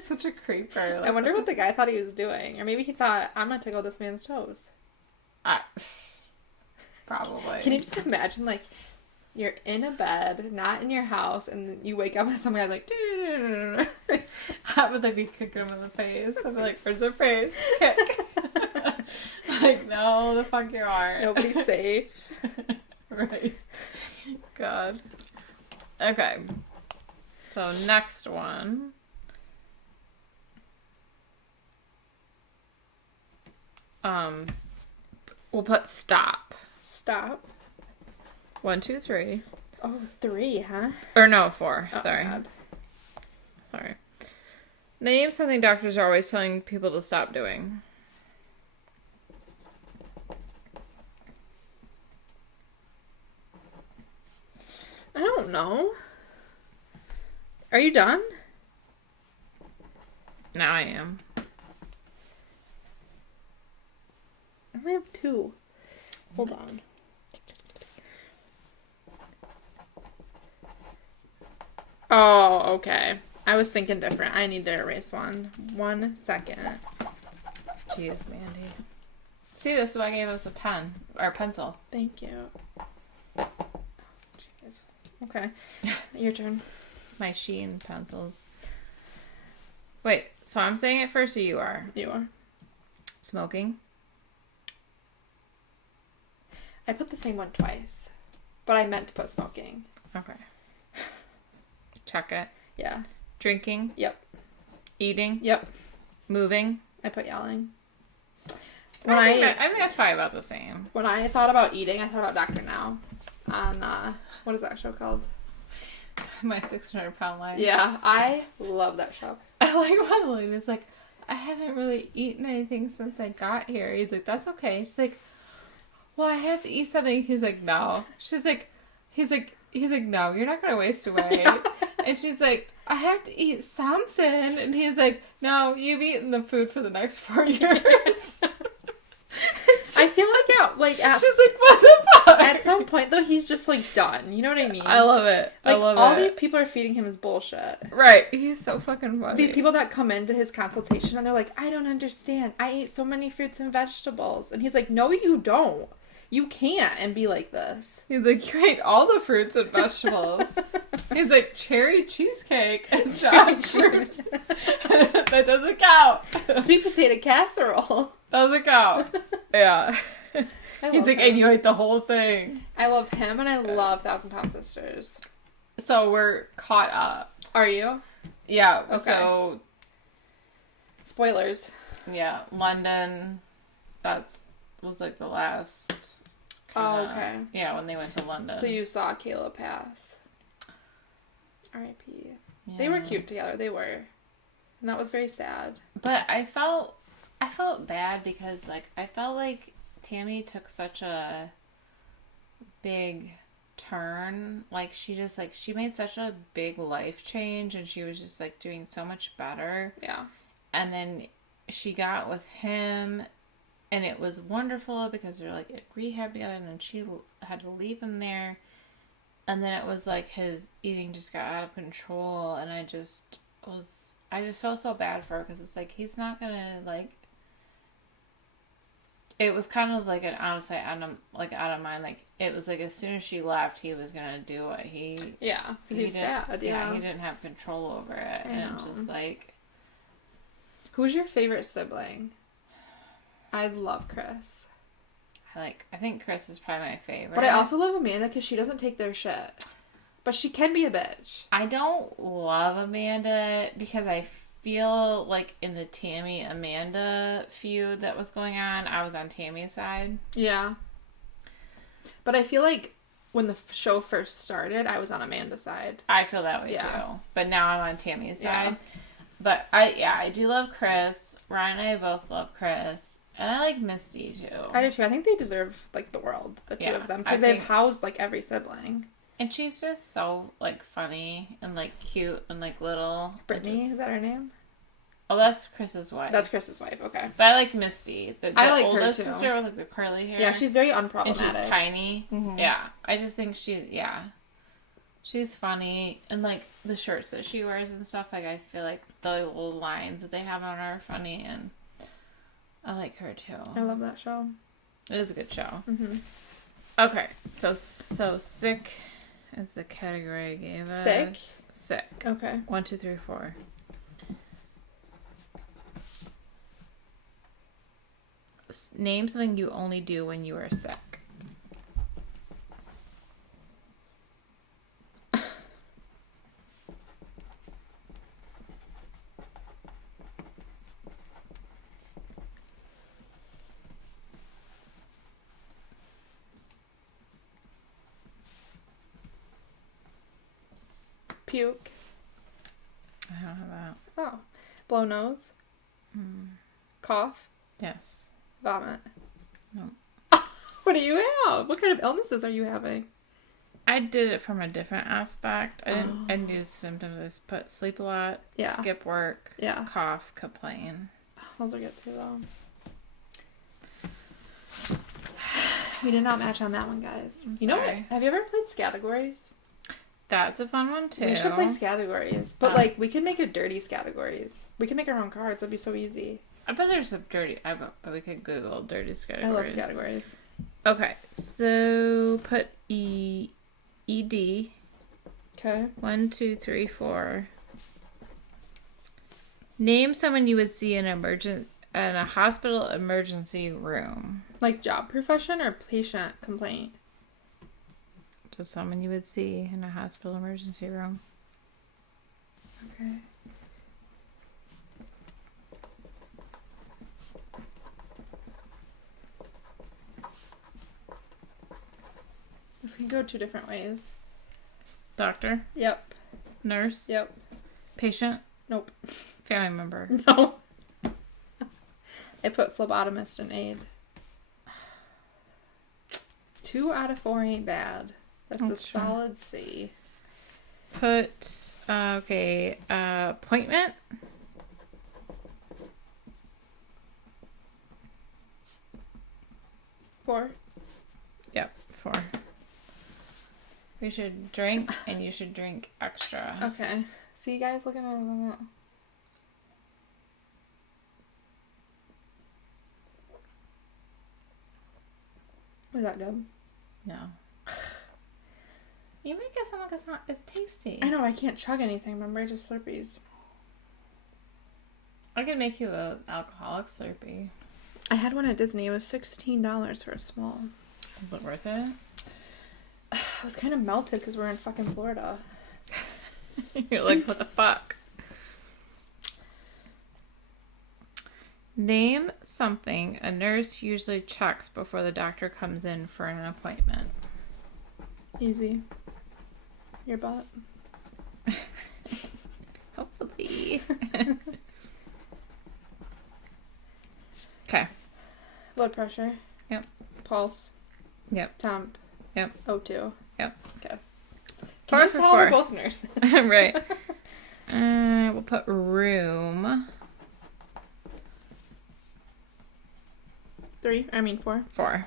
Such a creeper. Like, I wonder what the guy thought he was doing. Or maybe he thought, I'm gonna tickle this man's toes. Probably. Can you just imagine, like, you're in a bed, not in your house, and you wake up and some guy's like, I would like be kicking him in the face. I'd be like, where's her face? Kick. Like, no, the fuck you aren't. Nobody's safe. Right. God. Okay. So next one. We'll put stop. Stop. 1, 2, 3. Oh, 3, huh? Or no, 4. Oh, Sorry. God. Sorry. Name something doctors are always telling people to stop doing. I don't know. Are you done? Now I am. I only have 2. Hold on. Oh, okay. I was thinking different. I need to erase one. 1 second. Jeez, Mandy. See, this is why I gave us a pen. Or pencil. Thank you. Okay. Your turn. My Sheen pencils. Wait, so I'm saying it first or you are? You are. Smoking. I put the same one twice. But I meant to put smoking. Okay. Check it. Yeah. Drinking. Yep. Eating. Yep. Moving. I put yelling. I think that's probably about the same. When I thought about eating, I thought about Dr. Now. On, what is that show called? My 600-pound life. Yeah, I love that show. I like one lady's like, I haven't really eaten anything since I got here. He's like, that's okay. She's like, well, I have to eat something. He's like, no. He's like, no, you're not going to waste away. And she's like, I have to eat something. And he's like, no, you've eaten the food for the next 4 years. I feel like she's like, what the fuck? at some point though, he's just like done. You know what I mean? I love it. Like, I love all it. these people are feeding him his bullshit. Right. He's so fucking funny. The people that come into his consultation and they're like, I don't understand. I ate so many fruits and vegetables. And he's like, no, you don't. You can't and be like this. He's like, you ate all the fruits and vegetables. He's like, cherry cheesecake and dried fruit. That doesn't count. Sweet potato casserole. Doesn't count. Yeah. He's like, him. and you ate the whole thing. I love him and I love 1,000-Pound Sisters. So we're caught up. Are you? Yeah. Okay. So. Spoilers. Yeah. London. Was like the last. Oh, okay. Yeah, when they went to London. So you saw Kayla pass. R.I.P. Yeah. They were cute together. They were. And that was very sad. But I felt bad because, like, I felt like Tammy took such a big turn. Like, she made such a big life change and she was just, like, doing so much better. Yeah. And then she got with him And it was wonderful because they're like at rehab together, and then she had to leave him there. And then it was like his eating just got out of control, and I just felt so bad for her because it's like he's not gonna like. It was kind of like an out of sight, out of mind. Like it was like as soon as she left, he was gonna do what he. Yeah, because he was sad. Yeah, he didn't have control over it, and it's just like. Who's your favorite sibling? I love Chris. I think Chris is probably my favorite. But I also love Amanda because she doesn't take their shit. But she can be a bitch. I don't love Amanda because I feel like in the Tammy-Amanda feud that was going on, I was on Tammy's side. Yeah. But I feel like when the show first started, I was on Amanda's side. I feel that way too. But now I'm on Tammy's side. But I do love Chris. Ryan and I both love Chris. And I like Misty, too. I do, too. I think they deserve, like, the world, the two of them. Because they've housed, like, every sibling. And she's just so, like, funny and, like, cute and, like, little. Brittany, is that her name? Oh, that's Chris's wife. That's Chris's wife, okay. But I like Misty. The I like oldest her, too. sister with, like, the curly hair. Yeah, she's very unproblematic. And she's tiny. Mm-hmm. Yeah. I just think she's funny. And, like, the shirts that she wears and stuff, like, I feel like the little lines that they have on her are funny, and I like her, too. I love that show. It is a good show. Mm-hmm. Okay. So sick is the category I gave us. Sick? Sick. Okay. 1, 2, 3, 4. Name something you only do when you are sick. Puke. I don't have that. Oh. Blow nose. Cough. Yes. Vomit. No. What do you have? What kind of illnesses are you having? I did it from a different aspect. I didn't do symptoms. I just put sleep a lot, skip work, cough, complain. Those are good too, though. We did not match on that one, guys. I'm you sorry. know what? Have you ever played Scattergories? That's a fun one, too. We should play Scattergories. But, like, we could make a dirty Scattergories. We could make our own cards. It'd be so easy. I bet there's some dirty... but we could Google dirty categories. I love Scattergories. Okay, so put ED. Okay. 1, 2, 3, 4. Name someone you would see in a hospital emergency room. Like job profession or patient complaint? Just someone you would see in a hospital emergency room. Okay. This can go 2 different ways. Doctor? Yep. Nurse? Yep. Patient? Nope. Family member? No. I put phlebotomist and aide. 2 out of 4 ain't bad. That's a solid C. Put, appointment? Four. Yep, 4. We should drink, and you should drink extra. Okay. See, guys, look at that. Was that good? No. You make it sound like it's tasty. I know, I can't chug anything. Remember, just Slurpees. I could make you an alcoholic Slurpee. I had one at Disney. It was $16 for a small. Was it worth it? I was kind of melted because we're in fucking Florida. You're like, what the fuck? Name something a nurse usually checks before the doctor comes in for an appointment. Easy. Your butt. Hopefully. Okay. Blood pressure. Yep. Pulse. Yep. Temp. Yep. O2. Yep. Okay. Can you tell we're both nurses? Right. We'll put room. 4. 4.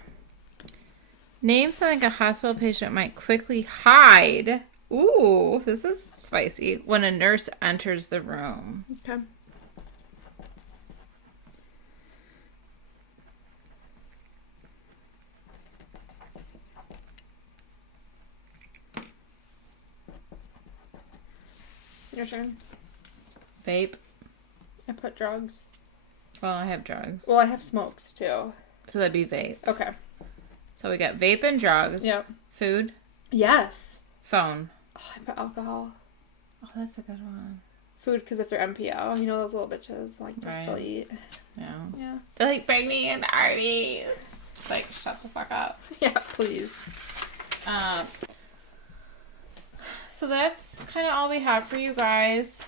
Name something a hospital patient might quickly hide. Ooh, this is spicy. When a nurse enters the room. Okay. Your turn. Vape. I put drugs. Well, I have drugs. Well, I have smokes too. So that'd be vape. Okay. So we got vape and drugs. Yep. Food. Yes. Phone. Oh, I put alcohol. Oh, that's a good one. Food, because if they're MPO, you know those little bitches like to still eat. Yeah. Yeah. They're like, bring me in the Arby's. It's like, shut the fuck up. Yeah, please. So that's kind of all we have for you guys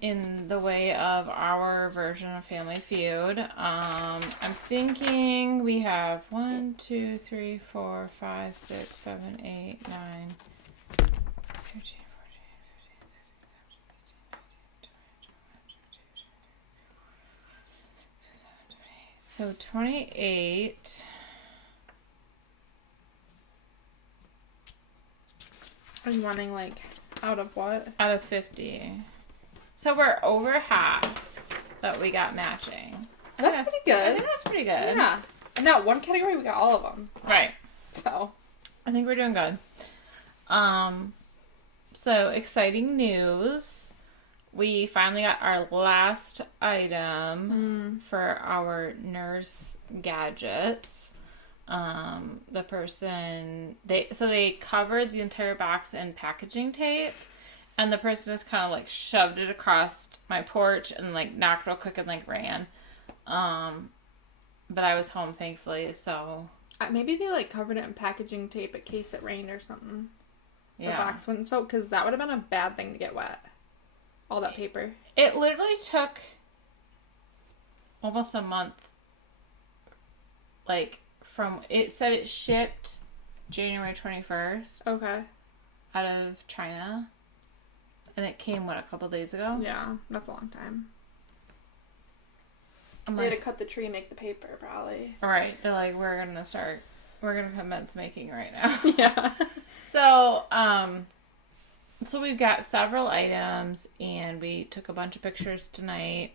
in the way of our version of Family Feud. I'm thinking we have 1, 2, 3, 4, 5, 6, 7, 8, 9, 13, 14, 15, 16, 17, 18, 19. So 28. I'm running like out of what? Out of 50. So we're over half that we got matching. That's pretty good. I think that's pretty good. Yeah. In that one category, we got all of them. Right. So. I think we're doing good. So exciting news. We finally got our last item for our nurse gadgets. The person, they covered the entire box in packaging tape, and the person just kind of like shoved it across my porch and like knocked real quick and like ran. But I was home thankfully, so. Maybe they like covered it in packaging tape in case it rained or something. Yeah. The box wouldn't soak, because that would have been a bad thing to get wet. All that paper. It literally took almost a month. Like, it said it shipped January 21st. Okay. Out of China. And it came, a couple days ago? Yeah, that's a long time. I'm they had to cut the tree and make the paper, probably. Right. They're like, we're going to commence making right now. Yeah. So we've got several items, and we took a bunch of pictures tonight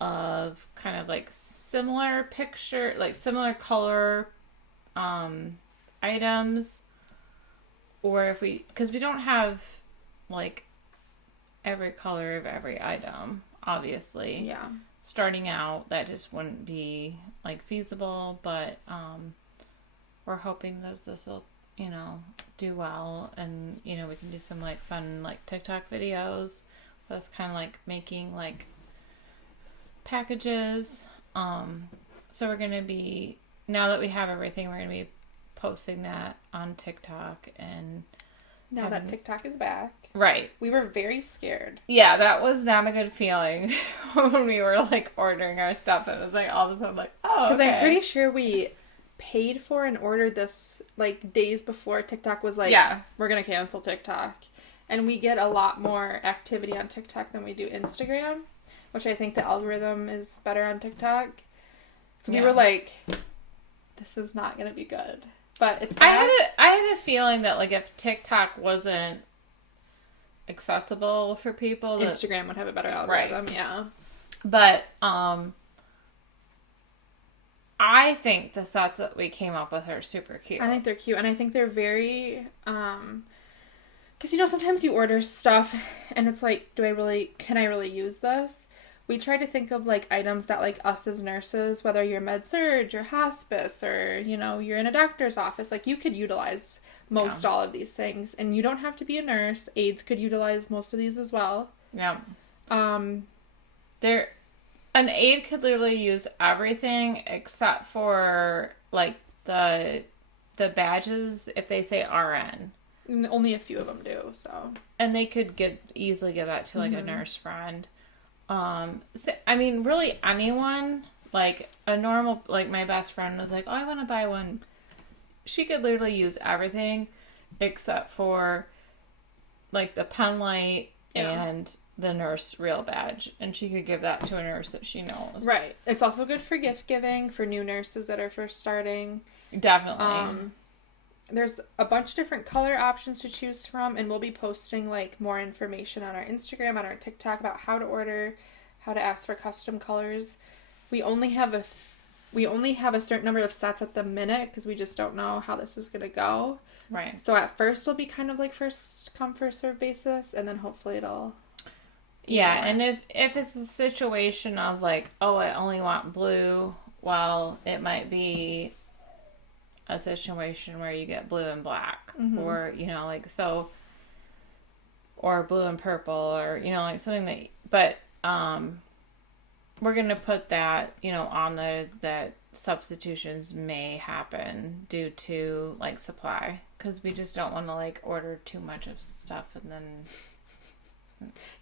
of kind of like similar color items, or because we don't have like every color of every item, obviously. Yeah. Starting out, that just wouldn't be like feasible, but we're hoping that this will, do well, and we can do some like fun like TikTok videos. That's kind of like making like packages. So we're gonna be, now that we have everything, we're gonna be posting that on TikTok, and now that TikTok is back. Right. We were very scared. Yeah, that was not a good feeling when we were like ordering our stuff, and it was like all of a sudden like, oh, because okay. I'm pretty sure we paid for and ordered this like days before TikTok was like, we're gonna cancel TikTok, and we get a lot more activity on TikTok than we do Instagram, which I think the algorithm is better on TikTok. So we were like, this is not gonna be good, but it's bad. I had a feeling that like if TikTok wasn't accessible for people, Instagram would have a better algorithm. Right. Yeah, but I think the sets that we came up with are super cute. I think they're cute, and I think they're very, because sometimes you order stuff, and it's like, can I really use this? We try to think of like items that like us as nurses, whether you're med-surg or hospice or, you're in a doctor's office, like you could utilize most all of these things, and you don't have to be a nurse. Aides could utilize most of these as well. Yeah. An aide could literally use everything except for like the badges if they say RN. And only a few of them do, so. And they could easily give that to like a nurse friend. So, I mean, really anyone, like a normal, like my best friend was like, oh, I want to buy one. She could literally use everything except for like the pen light and the nurse real badge, and she could give that to a nurse that she knows. Right. It's also good for gift giving for new nurses that are first starting. Definitely. There's a bunch of different color options to choose from, and we'll be posting like more information on our Instagram, on our TikTok about how to order, how to ask for custom colors. We only have a certain number of sets at the minute because we just don't know how this is going to go. Right. So at first it'll be kind of like first come first serve basis, and then hopefully it'll Yeah, and if it's a situation of like, oh, I only want blue, well, it might be a situation where you get blue and black, or, you know, like, so, or blue and purple, or, you know, like something that, but, we're going to put that, you know, on that substitutions may happen due to, like, supply, because we just don't want to, like, order too much of stuff and then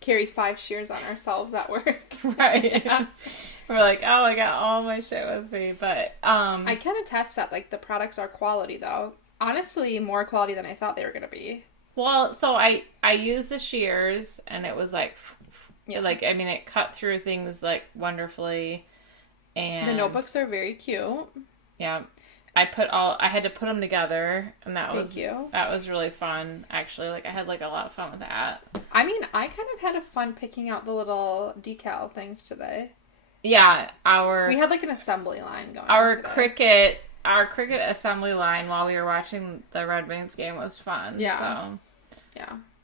carry 5 shears on ourselves at work. Right. Yeah. We're like, oh, I got all my shit with me. But I can attest that like the products are quality though. Honestly, more quality than I thought they were gonna be. Well, so I used the shears and it was like, like, I mean, it cut through things like wonderfully. And the notebooks are very cute. Yeah. I had to put them together, and that was really fun, actually. Like, I had, like, a lot of fun with that. I mean, I kind of had a fun picking out the little decal things today. Yeah, we had, like, an assembly line going Our cricket assembly line while we were watching the Red Wings game was fun. Yeah. So.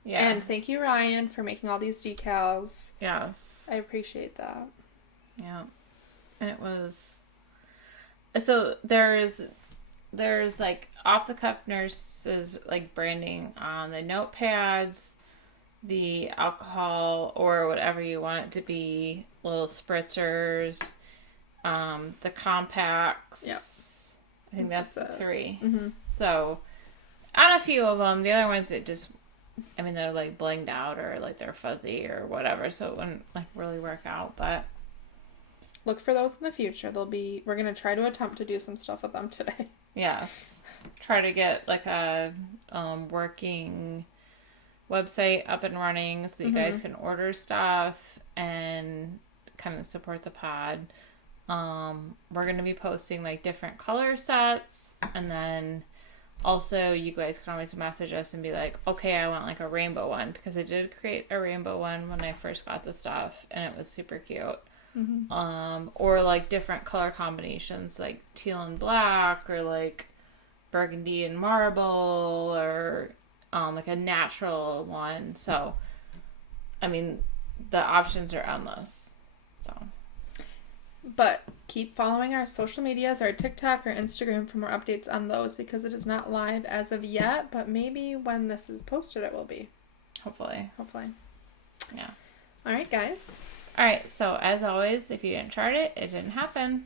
Yeah. And thank you, Ryan, for making all these decals. Yes. I appreciate that. Yeah. And it was... So, there's like OffTheCuffNurses like branding on the notepads, the alcohol or whatever you want it to be, little spritzers, the compacts. Yep. I think that's the 3. Mm-hmm. So on a few of them, the other ones they're like blinged out or like they're fuzzy or whatever, so it wouldn't like really work out. But look for those in the future. We're gonna try to attempt to do some stuff with them today. Yes. Try to get like a working website up and running so that you guys can order stuff and kind of support the pod. We're going to be posting like different color sets, and then also you guys can always message us and be like, okay, I want like a rainbow one, because I did create a rainbow one when I first got the stuff and it was super cute. Or like different color combinations like teal and black, or like burgundy and marble, or like a natural one. So I mean, the options are endless. So, but keep following our social medias, our TikTok, our Instagram for more updates on those, because it is not live as of yet, but maybe when this is posted it will be. Hopefully. Yeah. All right, guys. All right, so as always, if you didn't chart it, it didn't happen.